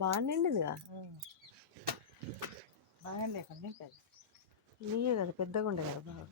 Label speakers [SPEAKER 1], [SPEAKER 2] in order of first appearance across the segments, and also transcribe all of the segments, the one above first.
[SPEAKER 1] బాగా నిండిందిగా?
[SPEAKER 2] బాగా
[SPEAKER 1] నీయే కదా పెద్దగా ఉండే కదా. బాగా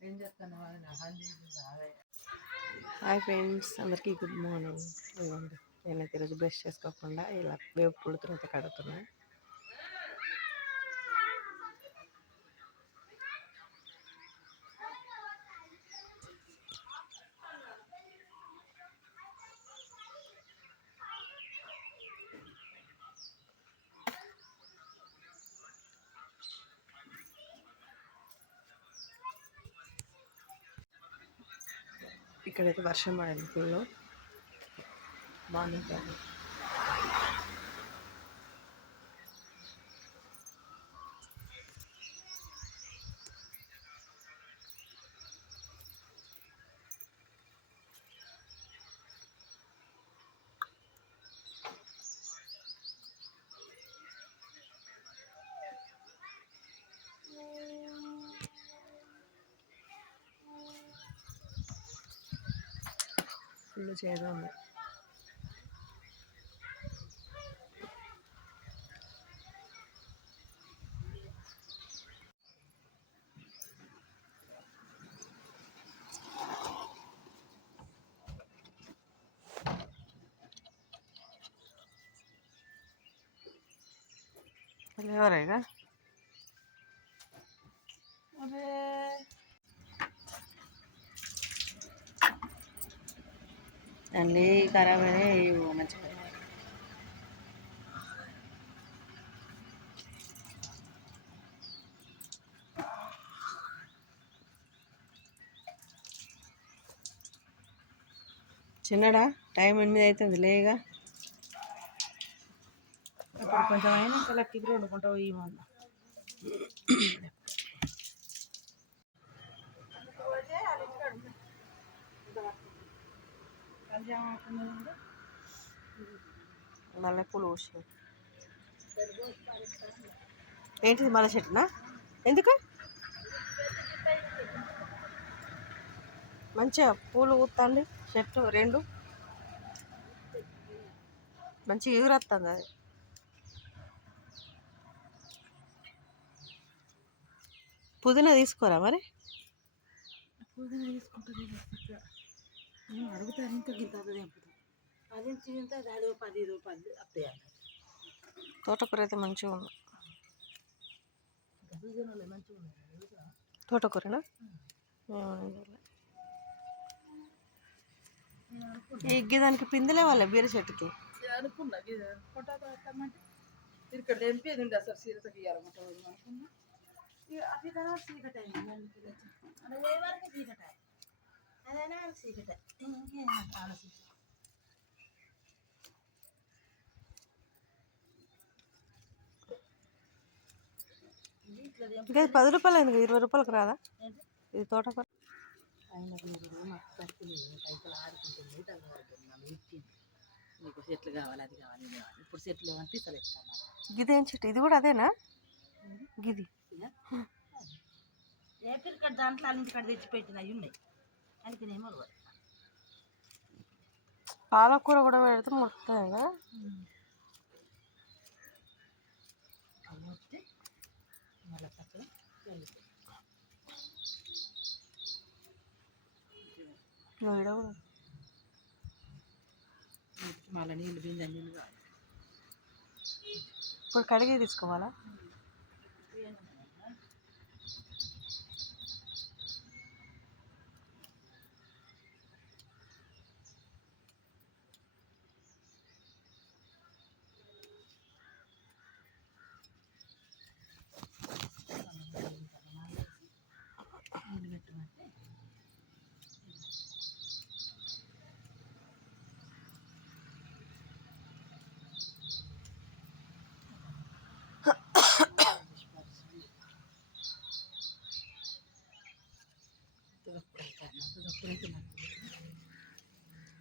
[SPEAKER 2] ఏం చెప్తాను
[SPEAKER 1] హాయ్ ఫ్రెండ్స్ అందరికీ గుడ్ మార్నింగ్. నేనైతే ఈరోజు బ్రష్ చేసుకోకుండా ఇలా వేపు కడుతున్నాను కడుగుతున్నా ఇక్కడైతే వర్షం పడింది ఫుల్ మార్నింగ్ ഫുള്ള് ചെയ്തു
[SPEAKER 2] തന്നെ.
[SPEAKER 1] అన్నీ ఖరాబ్ అయినాయి మంచిగా చిన్నడా టైం ఎనిమిది అవుతుంది లేగా?
[SPEAKER 2] ఇప్పుడు కొంచెం అయినా ఇంకా లక్కీకి వండుకుంటావు ఈ మొన్న
[SPEAKER 1] మల్లెపూలు పూసి ఏంటిది మల్లె చెట్టునా? ఎందుకు? మంచిగా పూలు కూతండి చెట్టు రెండు. మంచిగా ఎగురొస్తుంది అది. పుదీనా తీసుకోరా మరి?
[SPEAKER 2] పుదీనా తీసుకుంటుంది అడుగుతాను ఇంకా గింత అది తెంపుతా అది ఇంత అది అదో పది ఇదో పది అత్తయ్య
[SPEAKER 1] తోటకూర అయితే మంచిగా ఉంది. తోటకూరనా. ఈ గిదానికి పిందెలే వాళ్ళ బీర చెట్టుకి?
[SPEAKER 2] అనుకున్నా ఇక్కడ తెంపేది ఉండే అసలు అనుకున్నా. ఇక అది తర్వాత చీకటి అయింది അതാണ് ആലോചിക്കട്ടെ ఇంకా
[SPEAKER 1] పది రూపాయలు అయింది ఇరవై రూపాయలకు రాదా? ఇది తోటకూర.
[SPEAKER 2] ఆయన నీకు కావాలి అది కావాలి ఇప్పుడు చెట్లు
[SPEAKER 1] గిదేం చెట్టు? ఇది కూడా అదేనా? గిది.
[SPEAKER 2] దాంట్లో అన్నింటి తెచ్చి పెట్టినవి ఉన్నాయి
[SPEAKER 1] పాలకూర కూడా పెడితే మొత్తాయి కదా
[SPEAKER 2] మళ్ళీ నీళ్ళు బిందె నీళ్ళు కావాలి.
[SPEAKER 1] ఇప్పుడు కడిగి తీసుకోవాలా?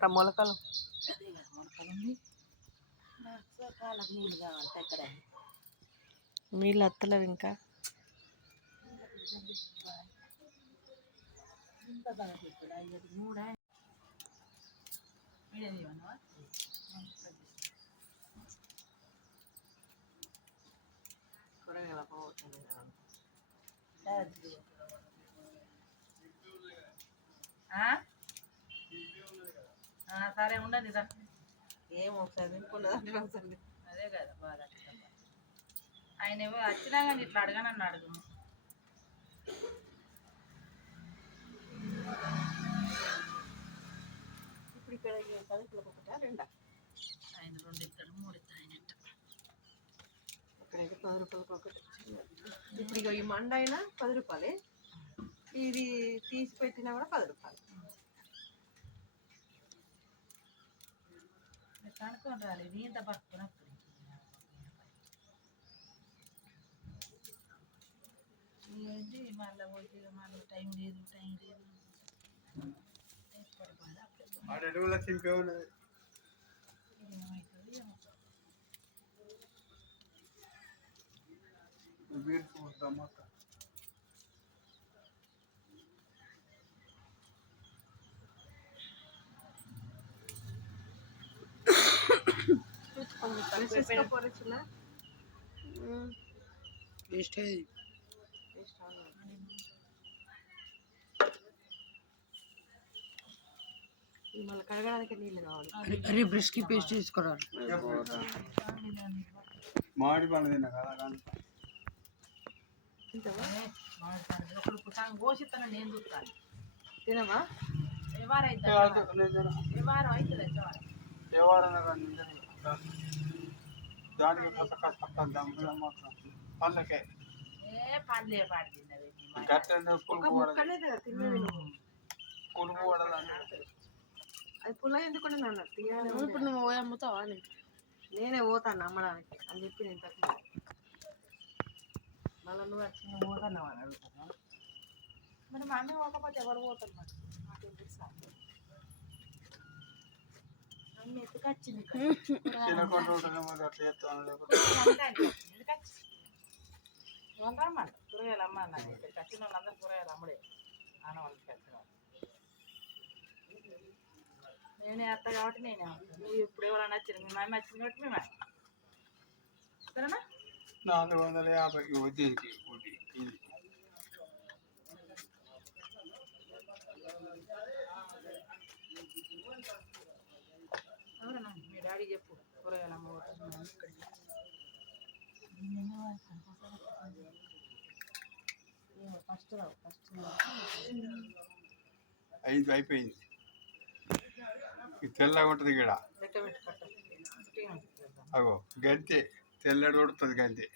[SPEAKER 1] మొలకలు.
[SPEAKER 2] నీళ్ళు కావాలి ఎక్కడ
[SPEAKER 1] నీళ్ళు వస్తలేవు ఇంకా. కూరగాయల పోతుంది
[SPEAKER 2] సరే ఉండదు రా.
[SPEAKER 1] ఏం ఒకసారి తినుకున్నది ఒకసారి.
[SPEAKER 2] అదే కదా బాధ ఆయన ఏమో వచ్చినా కానీ ఇట్లా అడగనన్ను అడుగు.
[SPEAKER 1] ఇప్పుడు ఇక్కడ కిలోకి ఒకటా రెండా?
[SPEAKER 2] ఆయన రెండు ఇస్తాడు మూడు ఇస్తాడు ఆయన.
[SPEAKER 1] ఇక్కడైతే పది రూపాయలకి ఒకటి. ఇప్పుడు ఇక ఈ మండ అయినా పది రూపాయలే. ఇది తీసి పెట్టినా కూడా పది రూపాయలు
[SPEAKER 2] మీరు కనుక్కొని రాలి నీ ఇంత పట్టుకుని అప్పుడు ఏంటి మళ్ళీ పోతే మళ్ళీ టైం లేదు టైం లేదు ఎప్పుడు బాధ అప్పుడు
[SPEAKER 3] ఆడ ఎరువుల చింపే ఉన్నది
[SPEAKER 2] ఏమవుతుంది ఏమో
[SPEAKER 3] వీడు చూస్తాం మొత్తం
[SPEAKER 1] పొరచున్నా
[SPEAKER 3] టేస్ట్ అయ్యి
[SPEAKER 1] మళ్ళీ కడగడానికి నీళ్ళు కావాలి
[SPEAKER 4] అరే బ్రష్కి పేస్ట్ తీసుకురావాలి
[SPEAKER 3] మామిడి పండు తిన్నా కదా కానీ
[SPEAKER 1] తింటావా
[SPEAKER 2] మామిడి పండు ఒకడు సగం కోసిస్తాను నేను చూస్తాను
[SPEAKER 1] తినవా
[SPEAKER 2] ఏ వారం అయితే ఏ వారం అవుతుంది అయితే వారం
[SPEAKER 3] ఎవరన్నా కానీ దానికి కస కస కస దమ్ముల మాత్రం పళ్ళకే పులుపు పులుపు
[SPEAKER 1] అది పుల్ల ఎందుకు
[SPEAKER 4] ఇప్పుడు నువ్వు పోయి అమ్ముతావా అని.
[SPEAKER 1] నేనే పోతాను అమ్మడానికి అని చెప్పి నేను తక్కువ మళ్ళీ నువ్వు వచ్చి నువ్వు పోతున్నావు అని అడుగుతున్నా
[SPEAKER 2] మరి మా అమ్మ పోకపోతే ఎవరు పోతారు మరి? నాకు ఎందుకు సాధ్యం అమ్మ ఎందుకు వచ్చింది ఇక్కడ?
[SPEAKER 3] తినకుండా ఉంటేనే మరి అట్లా చేస్తాను లేకపోతే
[SPEAKER 2] వంకాయలు వచ్చింది. ఎందుకు వచ్చింది? ఇవాళ రమ్మను. కూరగాయలు అమ్మన్నా ఇక్కడికి వచ్చిన వాళ్ళందరూ కూరగాయలు అమ్ముడే వాళ్ళకి వచ్చిన వాళ్ళు నేనే అత్త కాబట్టి నేనే నువ్వు ఇప్పుడు ఎవరైనా వచ్చింది మీ మమ్మీ వచ్చింది కాబట్టి మేము అమ్ముతాం. సరేనా
[SPEAKER 3] నాలుగు వందల యాభై ఒకటి ఇది
[SPEAKER 2] ఎవరన్నా మీ డాడీ చెప్పు. కూరగాయలు అమ్మబోతున్నాను ఇక్కడికి. ఫస్ట్ రావు ఫస్ట్
[SPEAKER 3] ఐదు అయిపోయింది. తెల్లగా ఉంటుంది ఇక్కడ.
[SPEAKER 2] కట్ట.
[SPEAKER 3] అగో గంతే. తెల్లడి కొడుతుంది గంతే.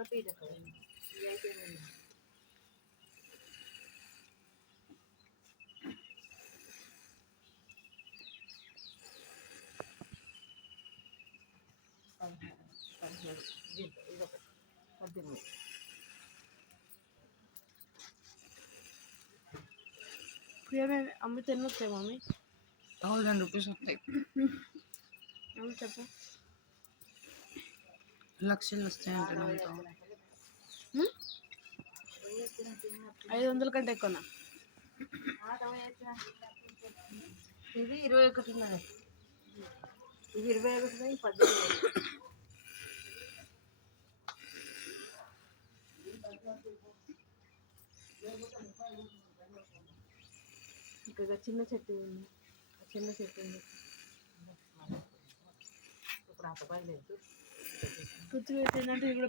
[SPEAKER 2] పెట్టి లెక్క పద్దెనిమిది
[SPEAKER 4] అమ్మితే ఎన్ని వస్తాయి మమ్మీ? థౌజండ్ రూపీస్ వస్తాయి. చెప్పు. లక్షలు వస్తాయి అంటే ఐదు వందల కంటే ఎక్కువనా?
[SPEAKER 1] ఇది ఇరవై ఒకటి ఉన్నది. ఇది ఇరవై ఒకటి పద్దెనిమిది ఇక్కడ చిన్న చెట్టు ఉంది. చిన్న చెట్టు ఉంది.
[SPEAKER 2] ఇప్పుడు అంత బయలేదు
[SPEAKER 4] గుర్తు పెట్టిందంటే ఇది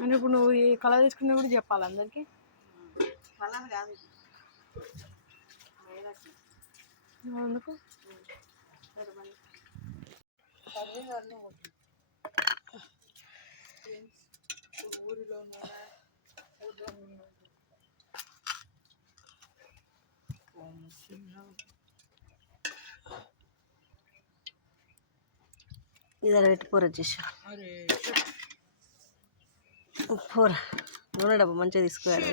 [SPEAKER 4] అంటే ఇప్పుడు నువ్వు ఈ కలర్ తీసుకున్నా కూడా చెప్పాలి అందరికి.
[SPEAKER 1] కలర్ కాదు మరి.
[SPEAKER 2] ఊరిలో
[SPEAKER 1] పెట్టుకోరు వచ్చేసి
[SPEAKER 2] అరే
[SPEAKER 1] పోరా నూనె డబ్బా మంచిగా తీసుకోవాలి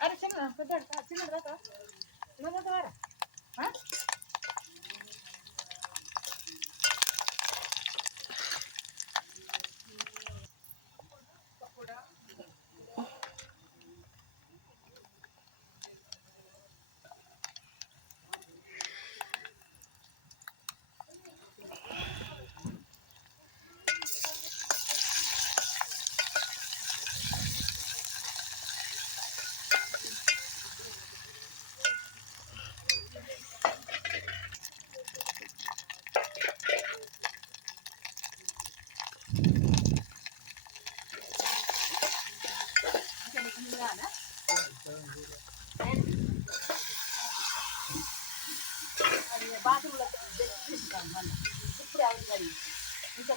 [SPEAKER 2] అరే చిన్న పెద్ద చిన్న రాక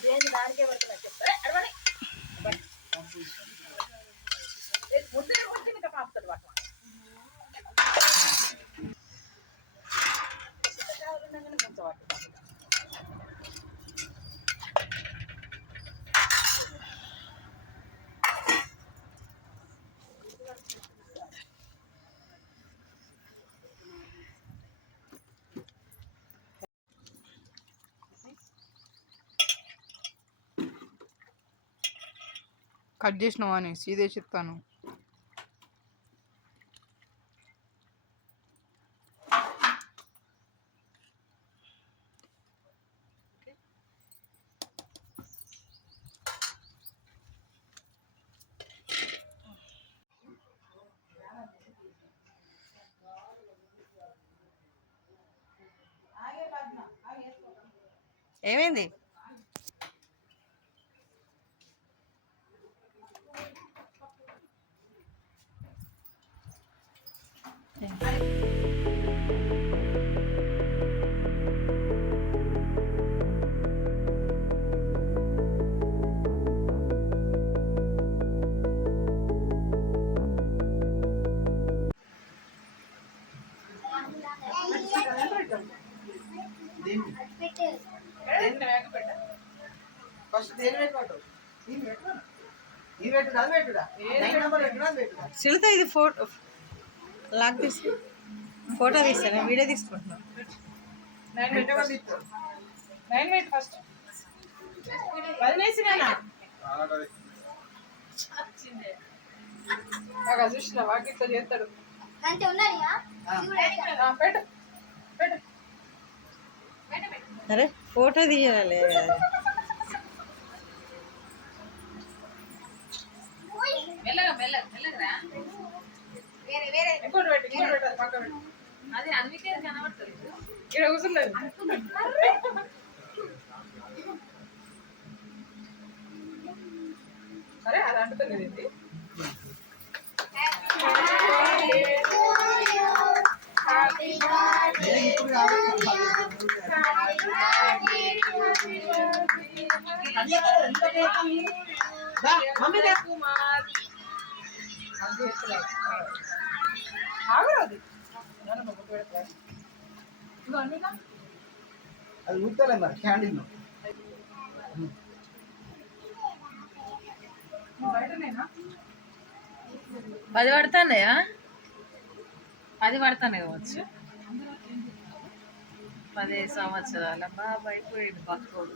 [SPEAKER 2] చిన్న రాక కట్ చేసినావు అని సీదే చెప్తాను.
[SPEAKER 1] ఏమైంది?
[SPEAKER 2] శిలత ఇది
[SPEAKER 1] ఫోటో లాక్ తీసి ఫోటో తీస్తాను వీడియో తీసుకుంటున్నాను
[SPEAKER 4] చూసిన వాకిట్లో చేస్తాడు
[SPEAKER 1] అరే ఫోటో తీయాలి.
[SPEAKER 4] అది
[SPEAKER 5] అందుకే కనబడుతుంది
[SPEAKER 4] ఇక్కడ కూర్చున్నది సరే అది అంటుతుంది ఇది
[SPEAKER 1] మమ్మీ.
[SPEAKER 2] కుమార్.
[SPEAKER 6] అది ఊతలే మరి క్యాండిల్
[SPEAKER 2] పది పడతానయా పది పడతానే కావచ్చు. పది సంవత్సరాల బాబాయ్ పోయింది బతుకోడు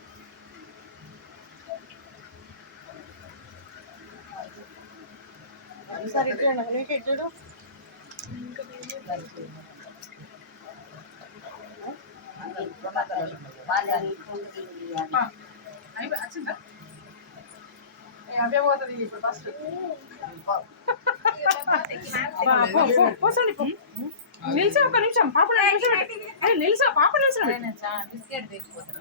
[SPEAKER 1] ఒకసారి చూడు.
[SPEAKER 4] అవే పోతుంది ఇప్పుడు ఫస్ట్ పోసండి నిలిచా ఒక నిమిషం. పాప నిమిషం నిలిచా పాప నిలిచా
[SPEAKER 2] బిస్కెట్ తెచ్చిపోతున్నా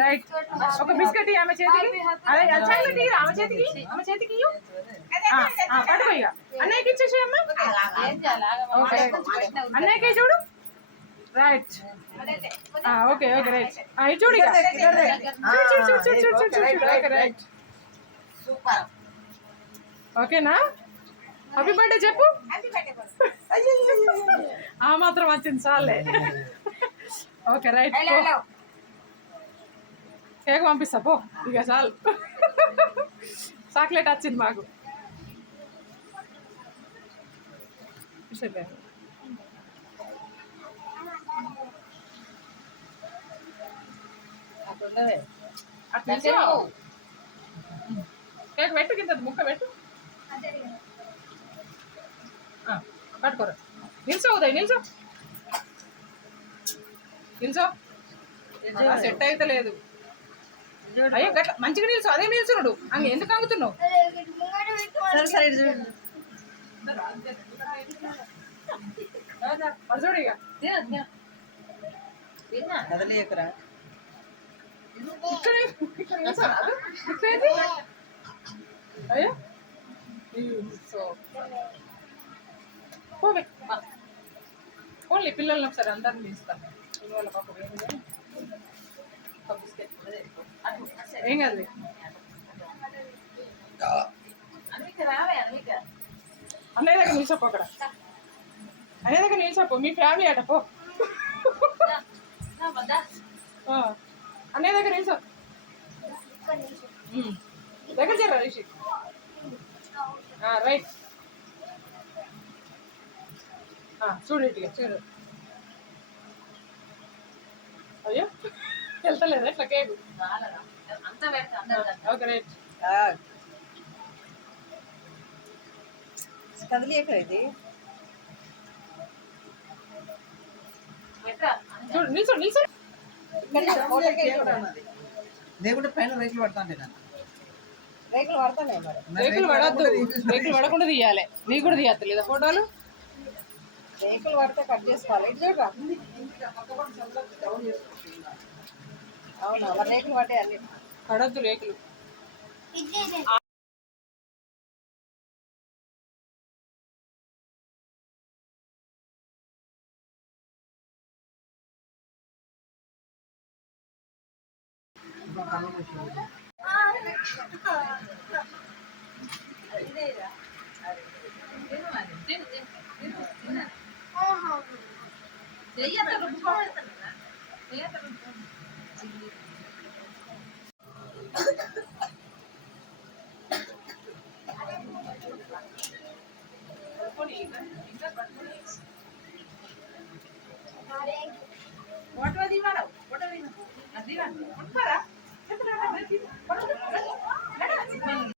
[SPEAKER 4] రైట్. ఒక బిస్కెట్ ఆమె చేతికి. అదే చాక్లెట్ ఆమె చేతికి. ఆమె చేతికి పట్టుకో ఇక. అన్నయ్యకి ఇచ్చేసి అమ్మ ఓకే. అన్నయ్యకి చూడు. రైట్. Okay okay right. ఇటు చూడు ఇక. చూడు చూడు. చూడు చూడు చూడు చూడు చూడు ఓకే రైట్. ఓకేనా? హ్యాపీ బర్త్డే చెప్పు. ఆ మాత్రం వచ్చింది చాలే ఓకే రైట్ కేక్ పంపిస్తా పో ఇక చాలు చాక్లెట్ వచ్చింది మాకు. అట్లా. కేక్ పెట్టు కింద ముక్క పెట్టు పట్టుకోరా నిల్చో ఉదయ్ నిల్చో నిల్చో. సెట్ అయితే లేదు. అయ్యో గట్ల మంచిగా నిల్చో అదే నిల్చున్నాడు అంగ ఎందుకు అంగుతున్నావు?
[SPEAKER 1] సరే సరే ఇటు చూడు.
[SPEAKER 4] ఇక.
[SPEAKER 1] కదలేయకురా.
[SPEAKER 4] ఇక్కడ? అయ్యో. పోవే ఓన్లీ పిల్లల్ని ఒకసారి అందరిని తీస్తాను వాళ్ళ పాప ఏం కాదు
[SPEAKER 2] అన్విక రావే అన్విక
[SPEAKER 4] అన్నయ్య దగ్గర నిలిచోపో అక్కడ అన్నయ్య దగ్గర నిలిచోపో మీ ఫ్యామిలీ అట పో ఆ, అన్నయ్య దగ్గర నిలిచో ఉమ్. దగ్గర చేరా రిషి రైట్ చూడు ఇటుగా చూడు అయ్యో వెళ్తలేదు ఎట్లా కేకు
[SPEAKER 2] అంతా పెడతా అందరు
[SPEAKER 4] ఓకే రైట్
[SPEAKER 1] కదలేయకురా ఇది.
[SPEAKER 6] లేకుంటే పైన రేకులు పడతాంటే
[SPEAKER 1] రేకులు పడతానే మరి.
[SPEAKER 4] రేకులు పడద్దు. రేకులు పడకుండా తీయాలి. నీకు కూడా తీయత్తలేదా ఫోటోలు?
[SPEAKER 1] రేకులు పడితే కట్ చేసుకోవాలి. ఇటు చూడరా అవునా? రేకులు పడ్డాయి అన్ని?
[SPEAKER 4] పడద్దు రేకులు.
[SPEAKER 2] Daya tarong ko. Daya
[SPEAKER 4] tarong ko. What was the matter? What are you? Nothing. What para?